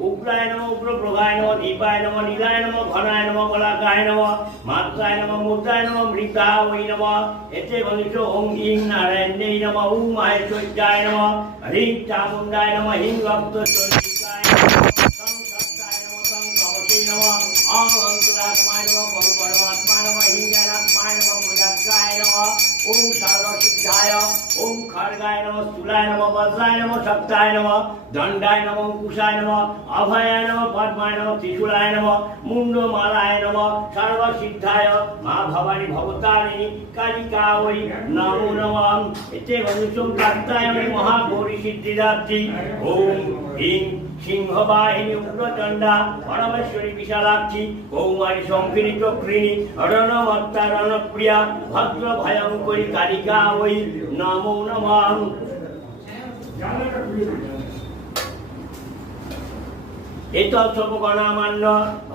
উগ্রায় নমঃ উগ্রপ্রভায় নমঃ দীপায় নমঃ নীলায় নমঃ ঘনায় নমঃ বলাকায় নমঃ মাত্রায় নমঃ মুদ্রায় নমঃ মৃতায় নমঃ এতে ঘনিষ্ঠ ওম হিং নারায়ণেই নমঃ ওম মাহেশ্বর্যায় নমঃ হ্রিং চামুণ্ডায় নমঃ হিং রক্তচন্ডিকায় নমঃ সং সত্তায় নমঃ সং কবচে নমঃ ওম অন্তরাত্মায় নমঃ ওম পরমাত্মায় নমঃ হিং জ্ঞানাত্মায় নমঃ মৈরাগ্যায় নমঃ ওম সর্বসিদ্ধায় ওম খড়গায় নমঃ স্থূলায় নমঃ বজ্রায় নমঃ শক্তায় নমঃ দণ্ডায় নমঃ অঙ্কুশায় নমঃ অভয়ায় নমঃ পদ্মায় নমঃ ত্রিশূলায় নমঃ মুন্ডমালায় নমঃ সর্বসিদ্ধায় মা ভবানী ভবতারিণী কালিকায় নমো নমঃ এতে মনুষ্যং কাত্তায়নী মহাগৌরী সিদ্ধিদাত্রী ওম হিং সিংহবাহিনী উগ্রচণ্ডা পরমেশ্বরী বিশালাক্ষী কৌমারী শঙ্কিনী চক্রিণী রণমত্তা রণপ্রিয়া ভদ্র ভয়ঙ্করী কালিকা ওই নমো নমঃ এতৎসর্বগণামান্য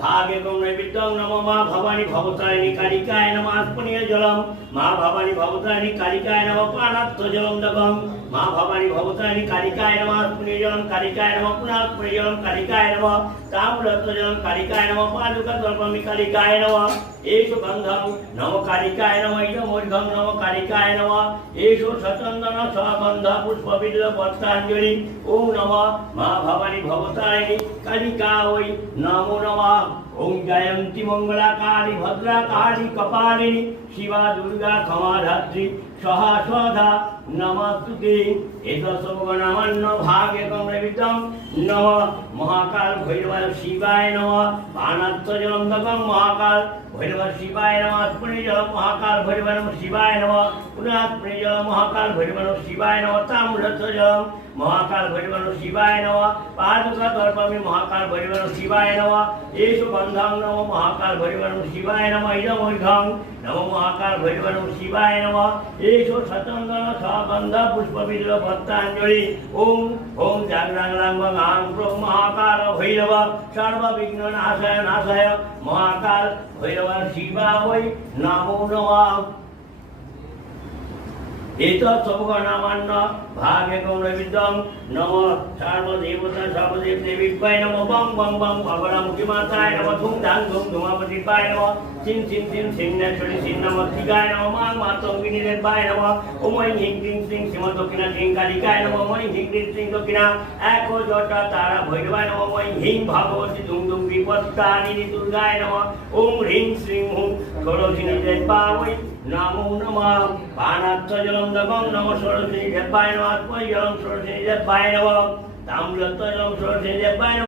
ভাগেকং নৈবেদ্যং নমো মা ভবানী ভবতারিণী কালিকায় নমঃ আস্পনীয় জলম মা ভবানী ভবতারিণী কালিকায় নমঃ পানার্থ জলম দগম মা ভবানী ভবতারিণী কালিকায় নমঃ আস্পনীয় জলম কালিকায় নমঃ পুনাস্পনীয় জলম কালিকায় নমঃ তাম্ররত্ন জলম কালিকায় নমঃ পাদুকা তর্পণী কালিকায় নমঃ এষু গন্ধং নম কালিকায় নমঃ ইদমূর্ধং নম কালিকায় নমঃ এষু সচন্দন সগন্ধ পুষ্পবিল্ল পত্রাঞ্জলি ওম নমঃ মা ভবানী ভবতারিণী কালিকায় নমো নমঃ ওম জয়ন্তী মঙ্গলা কালী ভদ্রা কালী কপালিনী শিবা দুর্গা ক্ষমা ধাত্রী সহা সদা নমস্তুতে এতৎসর্বগণামান্য ভাগেকং নৈবেদ্যং নমঃ মহাকাল ভৈরবায় শিবায় নমঃ পানার্থ জলম দগম মহাকাল ভৈরব শিবায় নমঃ আস্পনীয় জলম মহাকাল ভৈরব নমঃ শিবায় নমঃ পুনাস্পনীয় জলম মহাকাল ভৈরব নমঃ শিবায় নমঃ তাম্ররত্ন জলম মহাকাল ভৈরব নমঃ শিবায় নমঃ পাদুকা তর্পণী মহাকাল ভৈরব নমঃ শিবায় নমঃ এষু গন্ধং নমঃ মহাকাল ভৈরব নমঃ শিবায় নমঃ ইদমূর্ধং নমঃ মহাকাল ভৈরব নমঃ শিবায় নমঃ এষু সচন্দন সগন্ধ পুষ্পবিল্ল পত্রাঞ্জলি ওম ওম জাগরাং আং প্রং মহাকাল ভৈরব সর্ববিঘ্ন নাশায় নাশায় মহাকাল ভৈরব শিবায় নমো নমঃ এতৎসর্বগণামান্য ভাগেকং নৈবেদ্যং নমঃ সর্বদেবতা সর্বদেব দেবীভ্যায় নমঃ বং বং বং অবলামুখী মাতায় নমঃ ধুম ধাম ধুম ধুমাপতিপায় নমঃ সিং সিং সিং সিংহেশ্বরী সিং নমস্তিকায় নমঃ মাং মাতঙ্গিনী দেবায় নমঃ ওম ঐং হিং ক্লিং সিং সীম দক্ষিণা সিং কালিকায় নমঃ ওম ঐং হিং ক্লিং সিং দক্ষিণা এক জটা তারা ভৈরবায় নমঃ ওম ঐং হিং ভগবতী ধুম ধুম বিপত্তারিণী দুর্গায় নমঃ ওম হ্রিং শ্রীং হুং ষোড়শিনী দেবায় নমো নমঃ পানার্থ জলম দগম নমঃ ষোড়শিনী দেবায় নমঃ আত্ময় জলম ষোড়শিনী দেবায় নমঃ তাম্ররত্ন জলম ষোড়শিনী দেবায় নমঃ